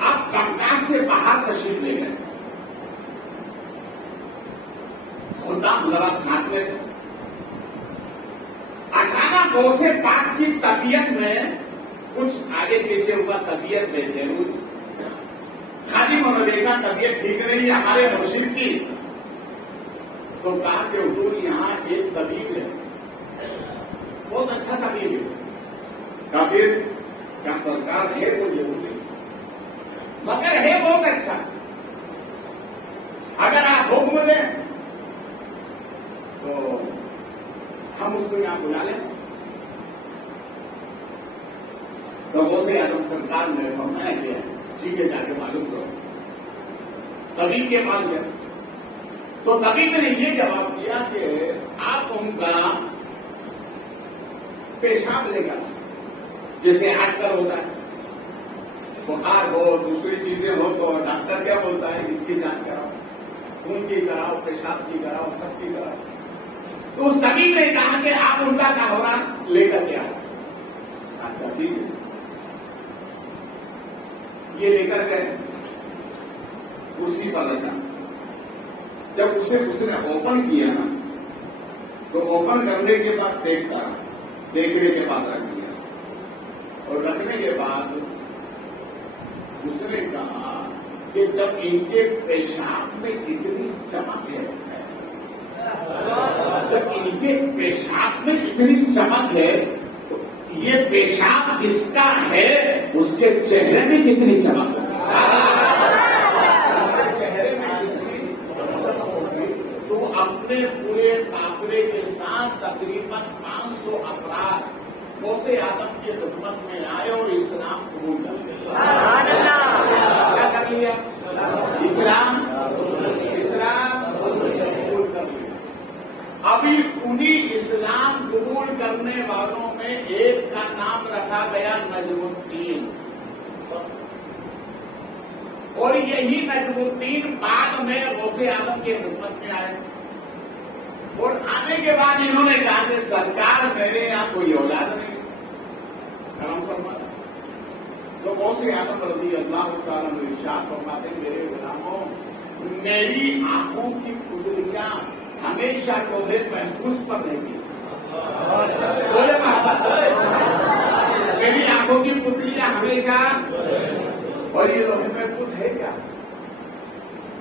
آپ کمکاز سے باہر تشریف لے گئے, خدا ذرا ساتھ میں. اچانک غوث پاک کی طبیعت میں کچھ آگے پیچھے ہوا, طبیعت میں ضرور خادم نے دیکھا طبیعت ٹھیک نہیں ہمارے مرشد کی, تو کہا کہ حضور یہاں ایک طبیب ہے, بہت اچھا طبیب ہے. کافر کیا سرکار ہے وہ یہودی, مگر ہے بہت اچھا, اگر آپ حکم دیں تو ہم اس کو یہاں بلا لیں. تو غوث اعظم سرکار نے فرمایا کہ ٹھیک ہے, جا کے معلوم کرو. طبیب کے پاس گئے تو طبیب نے یہ جواب دیا کہ آپ ان کا پیشاب لے گا, جیسے آج کل ہوتا ہے, بخار ہو دوسری چیزیں ہو تو ڈاکٹر کیا بولتا ہے, اس کی جانچ کراؤ, خون کی کراؤ, پیشاب کی کراؤ, سب کی کراؤ. تو اس طبیب نے کہا کہ آپ ان کا کہورا لے کر کے آؤ. اچھا ٹھیک ہے, یہ لے کر گئے, کرسی پر رکھا. جب اس نے اوپن کیا نا تو اوپن کرنے کے بعد دیکھنے کے بعد رکھ دیا, اور رکھنے کے بعد اس نے کہا کہ جب ان کے پیشاب میں اتنی چمک ہے, جب ان کے پیشاب میں اتنی چمک ہے تو یہ پیشاب کس کا ہے, اس کے چہرے میں کتنی چمک ہے. چہرے میں کتنی چمک ہوگی. تو اپنے پورے قافلے کے ساتھ تقریباً 500 افراد غوث اعظم کی خدمت میں آئے اور اسلام قبول کر لیا. کیا کر لیا؟ اسلام قبول کر لیا. ابھی انہیں اسلام قبول کرنے والوں میں ایک کا نام رکھا گیا نجم الدین, اور یہی نجم الدین بعد میں غوث اعظم کی خدمت میں آئے, اور آنے کے بعد انہوں نے کہا کہ سرکار میرے یہاں کوئی اولاد نہیں, کرم فرمایا. تو غوث اعظم رضی اللہ تعالیٰ نے ارشاد فرماتے ہیں, میرے غلاموں, میری آنکھوں کی پتلیاں ہمیشہ لوہے محفوظ پر رہیں گی. بولے محبت, میری آنکھوں کی پتلیاں ہمیشہ, اور یہ لوہے محفوظ ہے کیا,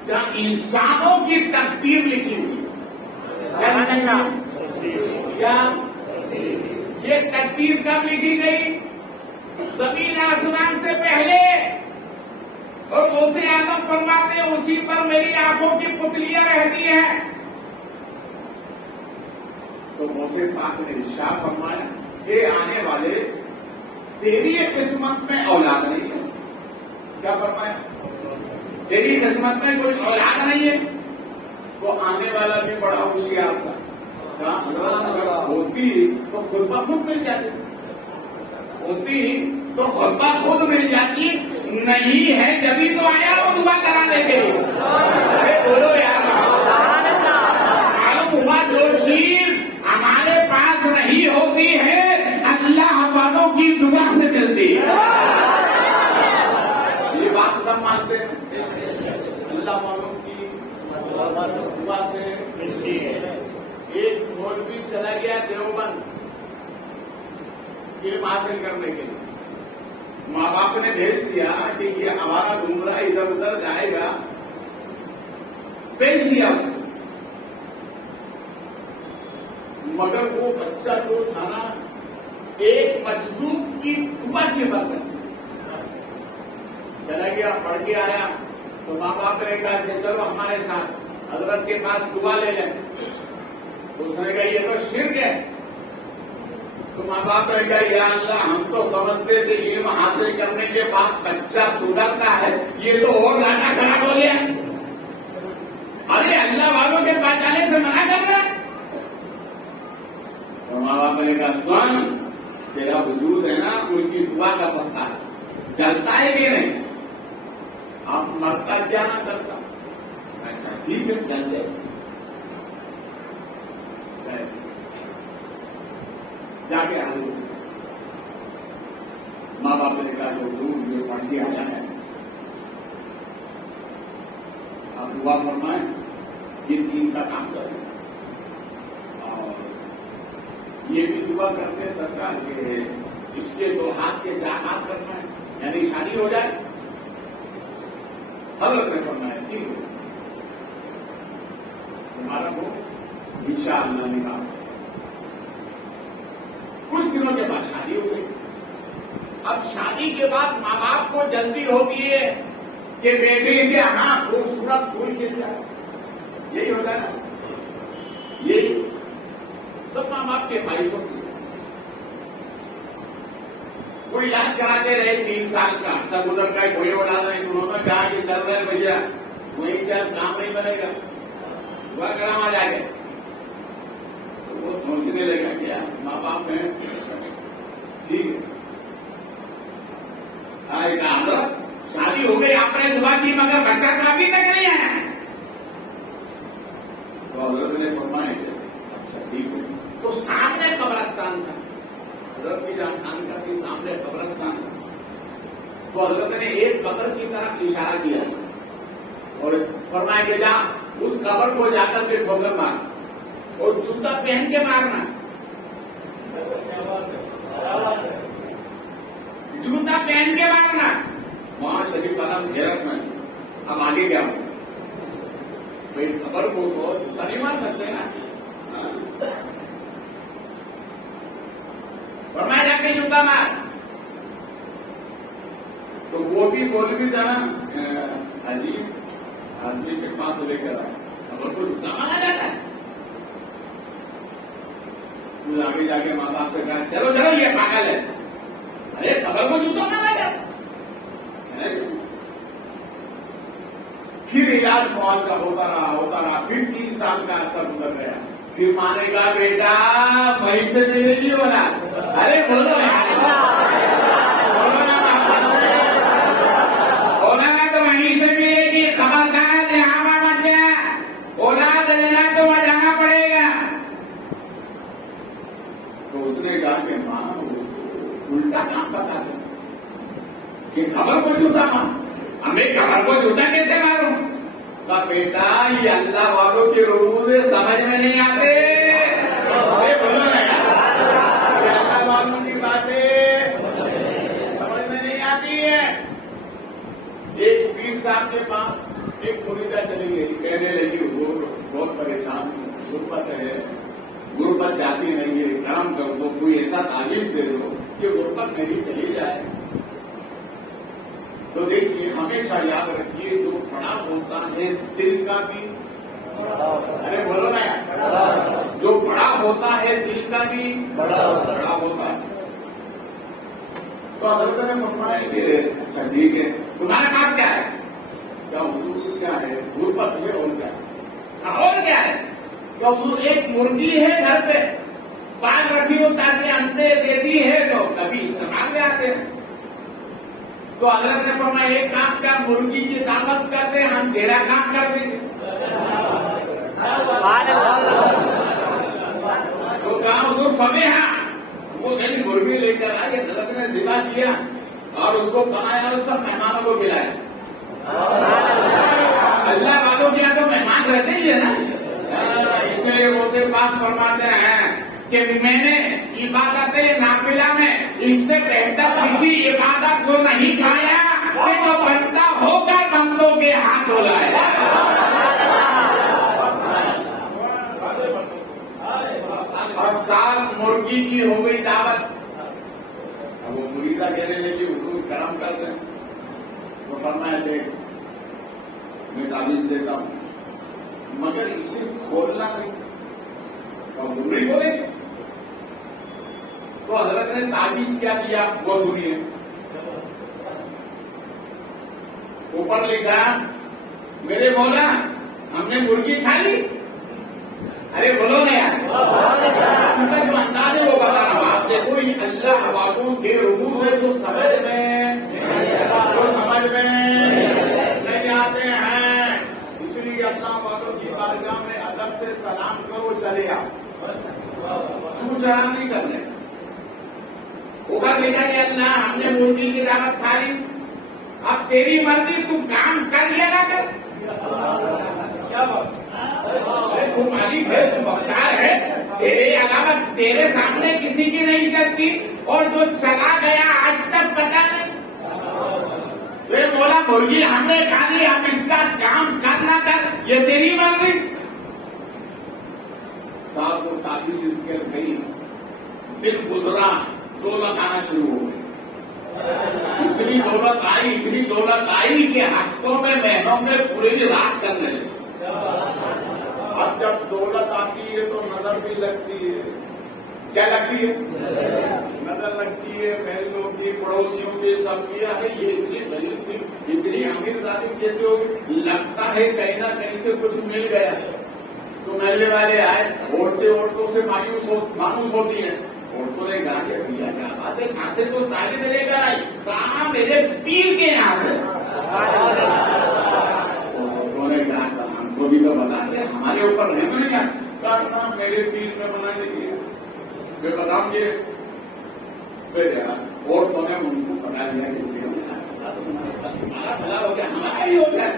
جہاں انسانوں کی تقدیر لکھی ہوئی. کیا یہ تقدیر کب لکھی گئی؟ زمین آسمان سے پہلے. اور غوث اعظم فرماتے ہیں اسی پر میری آنکھوں کی پتلیاں رہتی ہیں. تو غوث پاک نے ارشاد فرمایا کہ آنے والے تیری قسمت میں اولاد نہیں ہے. کیا فرمایا؟ تیری قسمت میں کوئی اولاد نہیں ہے. تو آنے والا بھی بڑا ہوشیار تھا. اگر ہوتی تو خود بخود مل جاتی, ہوتی تو خود بخود مل جاتی. نہیں ہے جبھی تو آیا وہ دعا کرانے کے لیے. بولو یار, معلوم ہوا جو چیز ہمارے پاس نہیں ہوتی ہے اللہ والوں کی دعا سے ملتی ہے. یہ بات سب مانتے ہیں, اللہ والوں کی دعا سے ملتی ہے. چلا گیا دیوبند علم حاصل کرنے کے لیے. ماں باپ نے بھیج دیا کہ یہ ہمارا گمراہ ادھر ادھر جائے گا. پیش کیا اس کو. مگر وہ بچہ جو تھا نا ایک مجذوب کی دعا کی برکت چلا گیا, پڑھ کے آیا تو ماں باپ نے کہا کہ چلو ہمارے ساتھ حضرت کے پاس دعا لے لیں. اس نے کہا یہ تو شرک ہے. تو ماں باپ نے کہا یا اللہ ہم تو سمجھتے تھے علم حاصل کرنے کے بعد بچہ سدھرتا ہے, یہ تو اور زیادہ خراب ہو گیا. ارے اللہ والوں کے پاس جانے سے منع کر رہا ہے. تو ماں باپ نے کہا سن تیرا وجود ہے نا ان کی دعا کا سکتا ہے, چلتا ہے کہ نہیں, آپ مرتا کیا نہ کرتا. ٹھیک ہے چلتے. جا کے آلو ماں باپ نے کہا جو دور جو پڑھ کے آیا ہے آپ دعا فرمائیں یہ دین کا کام کریں. اور یہ بھی دعا کرتے ہیں سرکار کے اس کے 2 ہاتھ کے 4 ہاتھ کرنا ہے یعنی شادی ہو جائے. حضرت نے فرمایا ٹھیک ہے تمہارا وہ انشاءاللہ نکاح. کچھ دنوں کے بعد شادی ہو گئی. اب شادی کے بعد ماں باپ کو جلدی ہوتی ہے کہ بیٹے کے ہاں خوبصورت پھول کھل جائے. یہی ہوتا ہے نا, یہی سب ماں باپ کے خواہش ہوتی ہے. کوئی علاج کراتے رہے 30 سال کا سب ادھر کا کوئی اڑا رہے. انہوں نے کہا کہ چل رہے بھیا وہی چل کام نہیں بنے گا دعا کرا وہاں جا کے. تو وہ سوچنے لگا کیا ماں باپ ہیں ٹھیک ہے حضرت شادی ہو گئی آپ نے دعا کی مگر بچہ تو ابھی تک نہیں آیا. تو حضرت نے فرمایا اچھا ٹھیک ہے. تو سامنے قبرستان تھا, حضرت کی جان خان کا بھی سامنے قبرستان تھا. تو حضرت نے ایک قبر کی طرف اشارہ کیا اور فرمایا کہ جا اس قبر کو جا کر کے ٹھوکر مار اور جوتا پہن کے مارنا. جوتا پہن کے مارنا. وہاں شریف عالم حیرت میں اب آگے کیا ہو بھائی خبر کو تو جوتا نہیں مار سکتے نا. فرمایا جا کے جوتا مار. تو وہ بھی بول بھی تھا نا عجیب آدمی کے پاس لے کر آئے خبر کو جوتا مارا جاتا ہے. آگے جا کے ماں باپ سے کہا چلو چلو یہ پاگل ہے. ارے خبر کو جوتا مارا جاتا. پھر علاج معالجہ ہوتا رہا پھر 30 سال کا عرصہ گزر گیا. پھر ماں نے کہا بیٹا وہیں سے میرے لیے بنا. ارے بولو بولا نا تو وہیں سے ملے گی. خبردار یہاں مت جا, اولاد لینا تو وہاں جانا پڑے گا. تو اس نے کہا کہ ماں الٹا کام بتا دیں کہ خبر کو جوتا مار. ہمیں خبر کو جوتا کیسے ماروں. کا بیٹا یہ اللہ والوں کے رول سمجھ میں نہیں آتے. بولو نا اللہ والوں کی باتیں سمجھ میں نہیں آتی ہے. ایک 20 سال کے بعد ایک مریدہ چلی گئی کہنے لگی وہ بہت پریشان غربت ہے, غربت جاتی نہیں ہے, کام کر دو کوئی ایسا تعویذ دے دو کہ غربت میری چلی جائے. تو دیکھیے ہمیشہ یاد رکھیے جو بڑا ہوتا ہے دل کا بھی, ارے بولو نا جو بڑا ہوتا ہے دل کا بھی بڑا ہوتا ہے. تو حضرت نے فرمایا کہ اچھا ٹھیک ہے تمہارے پاس کیا ہے. کیا حضور کیا ہے غربت ہے اور کیا ہے. اور کیا ہے کہ حضور ایک مرغی ہے گھر پہ پال رکھی ہو تاکہ انڈے دیتی ہے تو کبھی استعمال میں آتے ہیں. تو حضرت نے فرمایا ایک کام کیا مرغی کی دعوت کرتے ہم تیرا کام کر دیں گے. تو کہا حضور فمیہا وہ کہیں مرغی لے کر آئے. حضرت نے ذبح کیا اور اس کو بنایا اور سب مہمانوں کو کھلایا. اللہ والوں کے یہاں تو مہمان رہتے ہی ہے نا, اس لیے وہ سے بات فرماتے ہیں کہ میں نے عبادت نافلہ میں اس سے بہتر کسی عبادت کو نہیں پایا کہ وہ بندہ ہو کر بندوں کے ہاتھ دھلائے. اور سال مرغی کی ہو گئی دعوت. اب وہ مریدہ کہنے لگی حضور کرم کر دیں. وہ فرمایا دیکھ میں تعویذ دیتا ہوں مگر اسے کھولنا نہیں. اور نہیں بولے تو حضرت نے تعویذ کیا دیا وہ سنیے. اوپر لکھا میرے مولا ہم نے مرغی کھا لی. ارے بولو نا یار, جو انداز ہے وہ بتا رہا ہوں. آپ دیکھو یہ اللہ والوں کے رکوع ہے جو سمجھ میں نہیں آتے ہیں. اس لیے اللہ والوں کی بارگاہ میں ادب سے سلام کرو چلے آؤ. چھو چڑھا نہیں کرنے. اوپر لکھا کہ اللہ ہم نے مرغی کی دعوت کھا لی, اب تیری مرضی تو کام کر لیا نہ کر. تو مالک ہے, تو مختار ہے, تیرے علاوہ تیرے سامنے کسی کی نہیں چلتی. اور جو چلا گیا آج تک پتا نہیں. مولا مرغی ہم نے کھا لی, اب اس کا کام کرنا کر, یہ تیری مرضی. صاحب کو تعبیر کے گئی, دل گزرا, دولت آنا شروع ہو گئی. اتنی دولت آئی کہ ہفتوں میں مہینوں میں پوری رات کر رہے. اب جب دولت آتی ہے تو نظر بھی لگتی ہے. کیا لگتی ہے؟ نظر لگتی ہے محلوں کی, پڑوسیوں کی, سب کی. ارے یہ اتنی غریب تھی, اتنی امیر ذاتی کیسے ہوگی؟ لگتا ہے کہیں نہ کہیں سے کچھ مل گیا. تو محلے والے آئے, عورتوں سے مانوس ہوتی ہیں. عورتوں نے کہا کہ بھیا کیا بات ہے, کہاں سے تو تعلیم لے کر آئی؟ کہاں میرے پیر کے یہاں سے. عورتوں نے کہا ہم کو بھی تو بتا دیں, ہمارے اوپر نہیں بنے گا. کہا میرے پیر میں بنا دیجیے, میں بتاؤں گی. عورتوں نے ان کو بتا دیا کہ ہمارا بھلا ہو گیا, ہمارا ہی ہو گیا.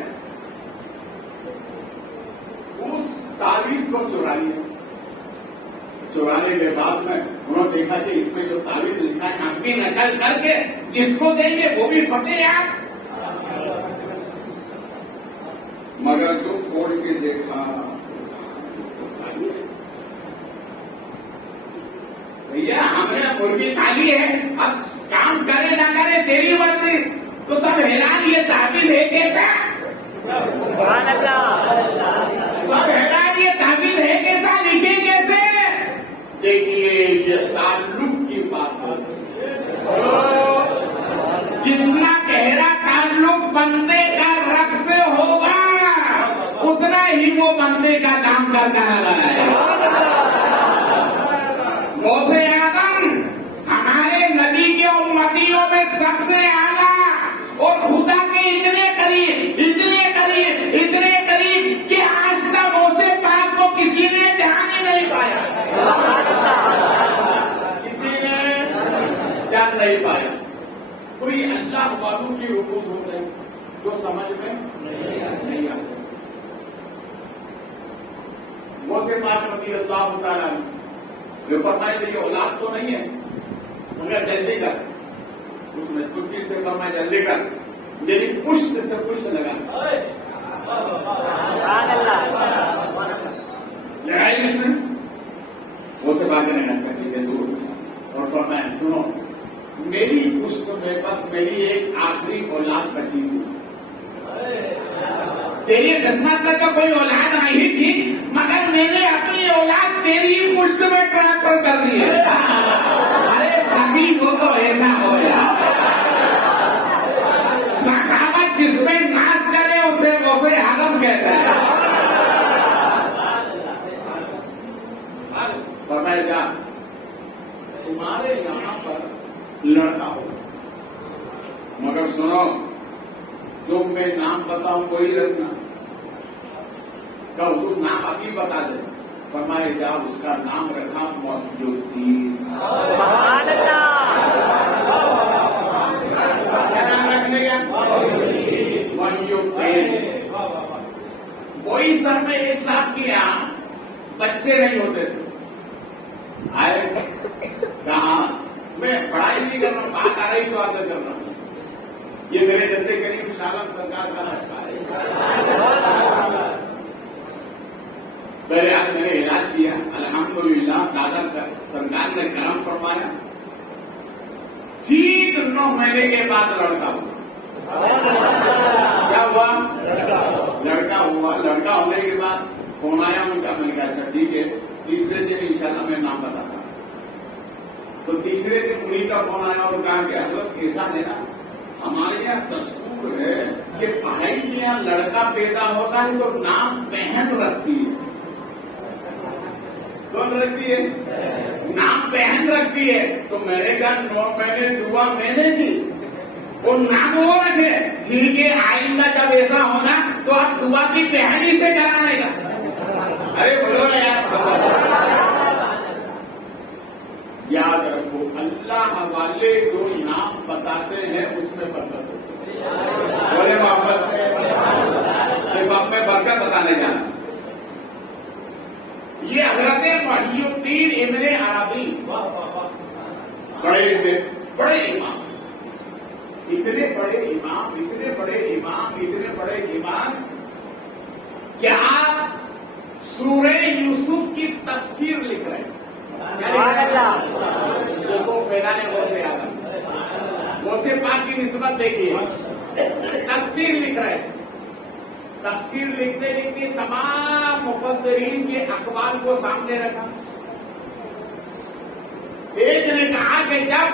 اس تعویذ کو چورانے کے بعد میں انہوں نے دیکھا کہ اس میں جو تعویذ لکھا ہے ہم بھی نقل کر کے جس کو دیں گے وہ بھی فتح ہے. مگر جو کھول کے دیکھا بھیا ہم نے مرغی کھا لی ہے, اب کام کرے نہ کرے تیری مرضی. تو سب حیران, یہ تعویذ ہے کیسا؟ سب حیران, یہ تعویذ ہے کیسا, لکھے کیسے؟ دیکھیے یہ تعلق کی بات ہے. جتنا گہرا تعلق بندے کا رب سے ہوگا اتنا ہی وہ بندے کا کام کرتا نظر آئے. غوث اعظم ہمارے نبی کے امتیوں میں سب سے اعلیٰ اور خدا کے اتنے قریب کہ آج تک غوث پاک کو کسی نے دھیان ہی نہیں پایا. کسی نے دھیان نہیں پایا. کوئی اللہ والوں کی رکوع ہوتے ہیں جو سمجھ میں نہیں آتے. غوث پاک رضی اللہ تعالیٰ نے فرمایا کہ یہ اولاد تو نہیں ہے مگر جلدی کر. اس میں ترکی سے فرمایا جلدی کر, میری پشت سے پشت لگائی اس نے. وہ سے باقی نہیں اچھا ٹھیک ہے دور. اور فرمایا سنو, میری پشت میں بس میری ایک آخری اولاد بچی تھی. تیری قسمت میں تو کوئی اولاد نہیں تھی مگر میں نے اپنی اولاد تیری پشت میں ٹرانسفر کر دی ہے. ارے سبھی کو تو ایسا ہو یار. سخاوت جس میں ناز کرے اسے غوث اعظم کہتا ہے. فرمایا جا تمہارے یہاں پر لڑکا ہو مگر سنو جو میں نام بتاؤں وہی رکھنا. کب تو نام ابھی بتا دے. فرمایا جا اس کا نام رکھا محی وہی سر میں ایک صاحب کے یہاں بچے نہیں ہوتے تھے. آئے کہاں میں پڑھائی نہیں کر رہا ہوں، بات آ رہی تو آگے کر رہا ہوں. یہ میرے جدے کریم شاہ عالم سرکار کا لڑکا ہے. پہلے آج میں نے علاج کیا، الحمدللہ دادا سرکار نے کرم فرمایا. ٹھیک 9 مہینے کے بعد لڑکا ہوا. کیا ہوا؟ لڑکا ہوا. لڑکا ہونے کے بعد فون آیا ان کا. میں نے کہا اچھا ٹھیک ہے، تیسرے دن انشاءاللہ میں نام بتاتا. تو تیسرے دن انہیں کا فون آیا اور کہا کہ حضرت کیسا دینا، ہمارے یہاں دستور ہے کہ بھائی کے یہاں لڑکا پیدا ہوتا ہے تو نام بہن رکھتی ہے. کون رکھتی ہے؟ نام بہن رکھتی ہے. تو میرے کہا 9 مہینے دعا میں نے کی اور نام وہ رکھے. ٹھیک ہے، آئندہ جب ایسا ہونا تو آپ دعا کی بہن ہی سے کرانے گا. ارے بولو یار، یاد رکھو اللہ والے جو نام بتاتے ہیں اس میں برکت ہوتی ہے. بولے واپس باپ میں برکت بتانے جانا. یہ حضرت محی الدین ابن عربی بڑے امام، اتنے بڑے امام کیا سورہ یوسف کی تفسیر لکھ رہے ہیں. دیکھو فیضان غوث اعظم، غوث پاک کی نسبت دیکھیے. تفسیر لکھ رہے ہیں. تفسیر لکھتے لکھتے تمام مفسرین کے اقوال کو سامنے رکھا. ایک نے کہا کہ جب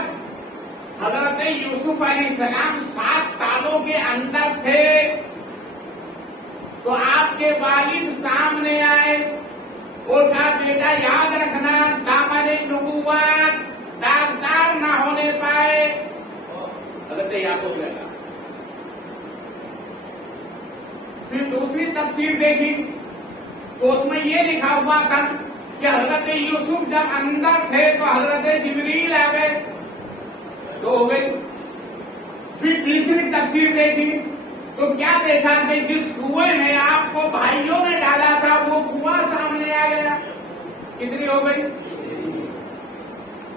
حضرت یوسف علیہ السلام 7 تالوں کے اندر تھے تو آپ کے والد سامنے آئے اور کہا بیٹا یاد رکھنا دامن نبوت داغدار نہ ہونے پائے. حضرت یعقوب نے کہا. پھر دوسری تفسیر دیکھی تو اس میں یہ لکھا ہوا تھا کہ حضرت یوسف جب اندر تھے تو حضرت جبریل آ گئے تو ہو گئی. پھر تیسری تفسیر دیکھی تو کیا دیکھا کہ جس کنویں میں آپ کو بھائیوں نے ڈالا تھا وہ کنواں سامنے آ گیا. کتنی ہو گئی؟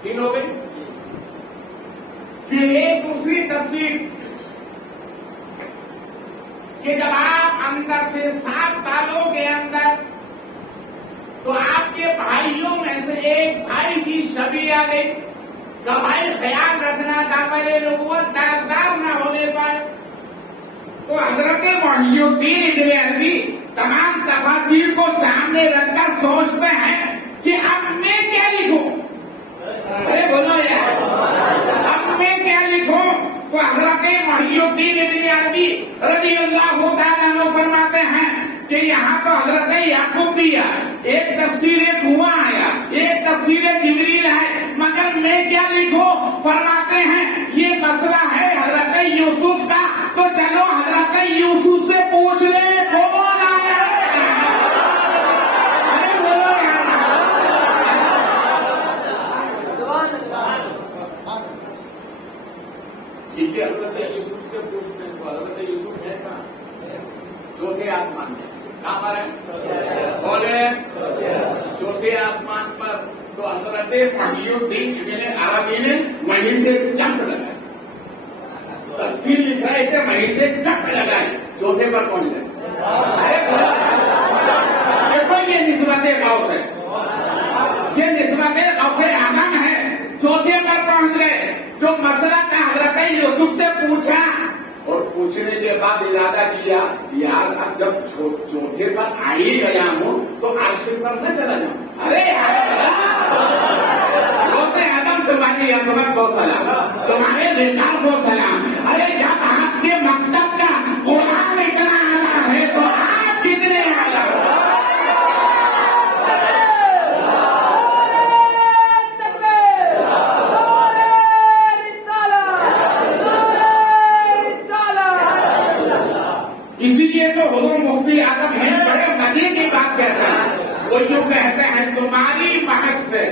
3 ہو گئی. پھر ایک دوسری تفسیر کہ جب آپ اندر تھے 7 تالوں کے اندر تو آپ کے بھائیوں میں سے ایک بھائی کی شبیہ آ گئی کہ بھائی خیال رکھنا دامن نبوت داغدار نہ ہونے پائے. تو حضرت محی الدین ابن عربی تمام تفاسیر کو سامنے رکھ کر سوچتے ہیں کہ اب میں کیا لکھوں. ارے بولو یار، اب میں کیا لکھوں. تو حضرت محی الدین ابن عربی رضی اللہ تعالیٰ عنہ فرماتے ہیں کہ یہاں تو حضرت یعقوب بھی ہے، ایک تفسیر کنواں آیا، ایک تفسیر جبریل ہے، مگر میں کیا لکھوں. فرماتے ہیں یہ مسئلہ ہے حضرت یوسف کا، تو چلو حضرت یوسف سے پوچھ لے کون آیا. ارے بولو یار. ٹھیک ہے، حضرت یوسف سے پوچھتے ہیں. تو حضرت یوسف ہے کہاں؟ چوتھے آسمان میں. کہاں پر ہے؟ بولے چوتھے آسمان پر. تو حضرت محی الدین ابن عربی نے وہیں سے جمپ لگایا. تفسیر لکھ رہے تھے وہیں سے جمپ لگائے. چوتھے پر پہنچ گئے. دیکھو یہ نسبت غوث ہے، یہ نسبت غوث اعظم ہے. چوتھے پر پہنچ گئے. جو مسئلہ کا حضرت یوسف سے پوچھا اور پوچھنے کے بعد ارادہ کیا یار اب جب چوتھے پر آ ہی گیا ہوں تو عرش پر نہ چلا جاؤں. ارے غوث اعظم تمہاری عظمت کو سلام، تمہارے وقار کو سلام. ارے جب آپ کے مکتب کا غلام اتنا اعلیٰ ہے تو آپ کتنے اعلیٰ. اسی لیے تو حضور مفتی اعظم ہند بڑے مزے کی بات کہتے ہیں. وہ یوں کہتے ہیں تمہاری مہک سے،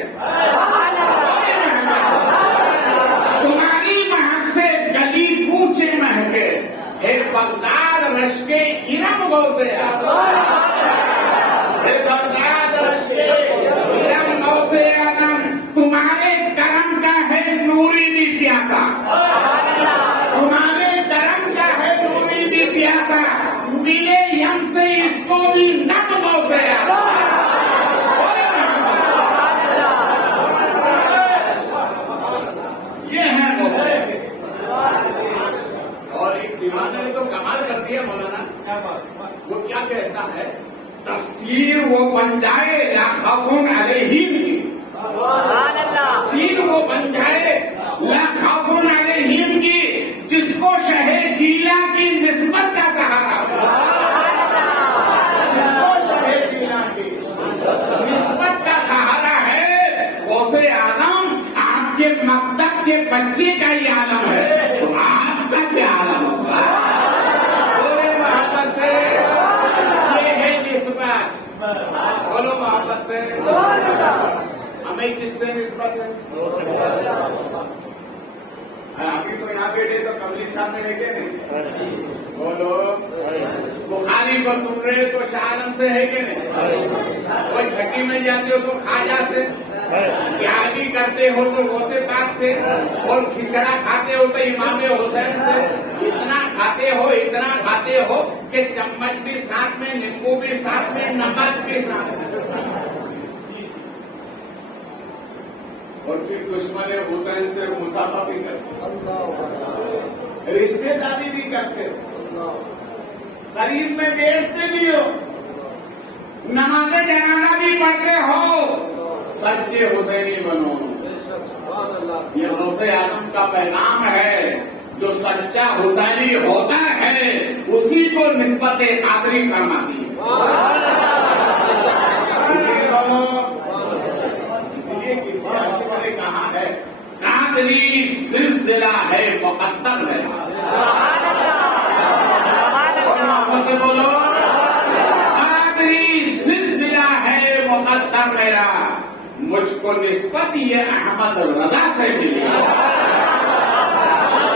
تمہاری مہک سے گلی کوچے مہکے ہے بغداد رش کے ارم غوث اعظم. ہے بغداد رش کے ارم غوث اعظم. پیاسا، تمہارے کرم کا ہے نوری بھی پیاسا، ملے یم سے اس کو بھی نقبوں سے یہ ہے موسیقی۔ اور ایک دیوانے نے تو کمال کر دیا مولانا، وہ کیا کہتا ہے، تفسیر وہ بن جائے لا خوف علیہم کی، تفسیر وہ بن جائے لا خوف علیہم کی، جس کو شہ جیلا کی نسبت کا سہارا ہو، جس کو شہ جیلا کی نسبت کا سہارا ہے، غوث اعظم آپ کے مکتب کے بچے کا ہی عالم ہے، تو آپ کا کیا عالم ہوگا؟ بولے محبت سے، یہ ہے نسبت، بولو محبت سے، ہمیں کس سے نسبت ہے؟ ابھی تو یہاں بیٹھے تو کملی شاہ سے ہے کہ نہیں؟ بولو، بخاری کو سن رہے تو شاہ عالم سے ہے کہ نہیں؟ وہ چھٹی میں جاتے ہو تو خواجہ سے، گیارہویں کرتے ہو تو غوث پاک سے، اور کھچڑا کھاتے ہو تو امام حسین سے، اتنا کھاتے ہو کہ چمچ بھی ساتھ میں، نیمبو بھی ساتھ میں، نمک بھی ساتھ میں، اور پھر دشمن حسین سے مسافہ بھی کرتے، رشتے داری بھی کرتے، قریب میں بیٹھتے بھی ہو، نماز جنازہ بھی پڑھتے ہو، سچے حسینی بنو۔ یہ غوث اعظم کا پیغام ہے، جو سچا حسینی ہوتا ہے اسی کو نسبت قادری فرماتی ہے۔ اسی لیے کسی عاشق نے کہا ہے قادری سلسلہ ہے مقدم ہے، اور واپس سے بولو، قادری سلسلہ ہے مقدم میرا، مجھ کو نسبت یہ احمد رضا سے ملی۔